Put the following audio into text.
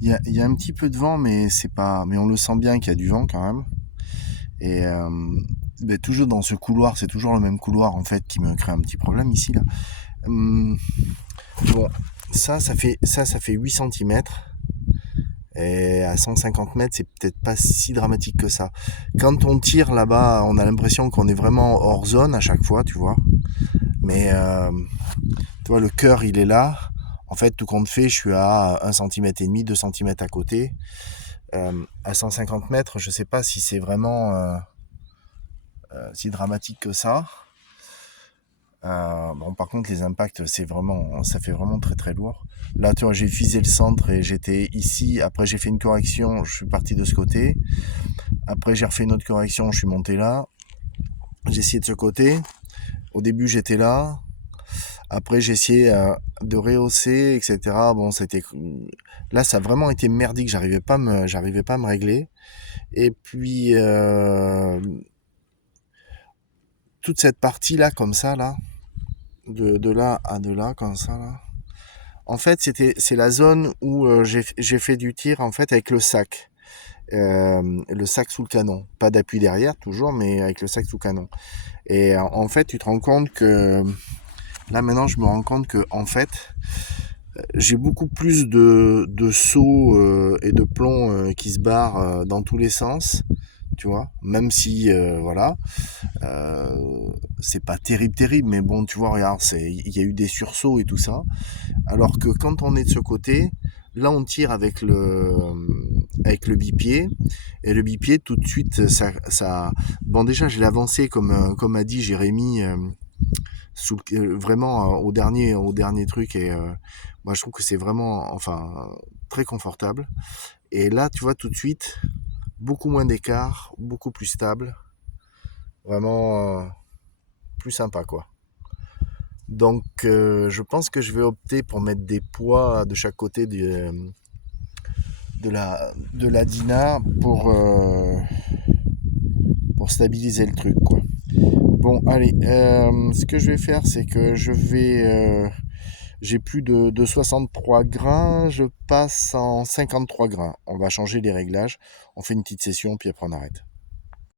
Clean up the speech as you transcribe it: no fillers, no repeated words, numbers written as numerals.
Il y a un petit peu de vent, mais c'est pas, mais on le sent bien qu'il y a du vent quand même. Et toujours dans ce couloir, c'est toujours le même couloir en fait qui me crée un petit problème ici là. Hum, bon, ça fait 8 centimètres. Et à 150 mètres, c'est peut-être pas si dramatique que ça. Quand on tire là-bas, on a l'impression qu'on est vraiment hors zone à chaque fois, tu vois. Mais tu vois, le cœur, il est là. En fait, tout compte fait, je suis à 1,5 cm, 2 cm à côté. À 150 mètres, je sais pas si c'est vraiment si dramatique que ça. Bon, par contre, les impacts, ça fait vraiment très très lourd. Là, tu vois, j'ai visé le centre et j'étais ici. Après, j'ai fait une correction, je suis parti de ce côté. Après, j'ai refait une autre correction, je suis monté là. J'ai essayé de ce côté. Au début, j'étais là. Après, j'ai essayé de rehausser, etc. Bon, c'était là, ça a vraiment été merdique. J'arrivais pas à me régler. Et puis toute cette partie là, comme ça là, de là à de là, comme ça là. En fait, c'est la zone où j'ai fait du tir en fait avec le sac. Le sac sous le canon. Pas d'appui derrière toujours, mais avec le sac sous canon. Et en fait, tu te rends compte que là maintenant, je me rends compte que en fait, j'ai beaucoup plus de sauts et de plombs qui se barrent dans tous les sens, tu vois. Même si, voilà, c'est pas terrible, terrible, mais bon, tu vois, regarde, il y a eu des sursauts et tout ça. Alors que quand on est de ce côté, là, on tire avec le bipied, et le bipied, tout de suite, bon, déjà, je l'ai avancé comme a dit Jérémy. Vraiment au dernier truc et moi je trouve que c'est vraiment enfin très confortable et là tu vois tout de suite beaucoup moins d'écart, beaucoup plus stable, vraiment plus sympa quoi. Donc je pense que je vais opter pour mettre des poids de chaque côté de la Dina pour stabiliser le truc quoi. Bon allez, ce que je vais faire c'est que j'ai plus de 63 grains, je passe en 53 grains. On va changer les réglages, on fait une petite session, puis après on arrête.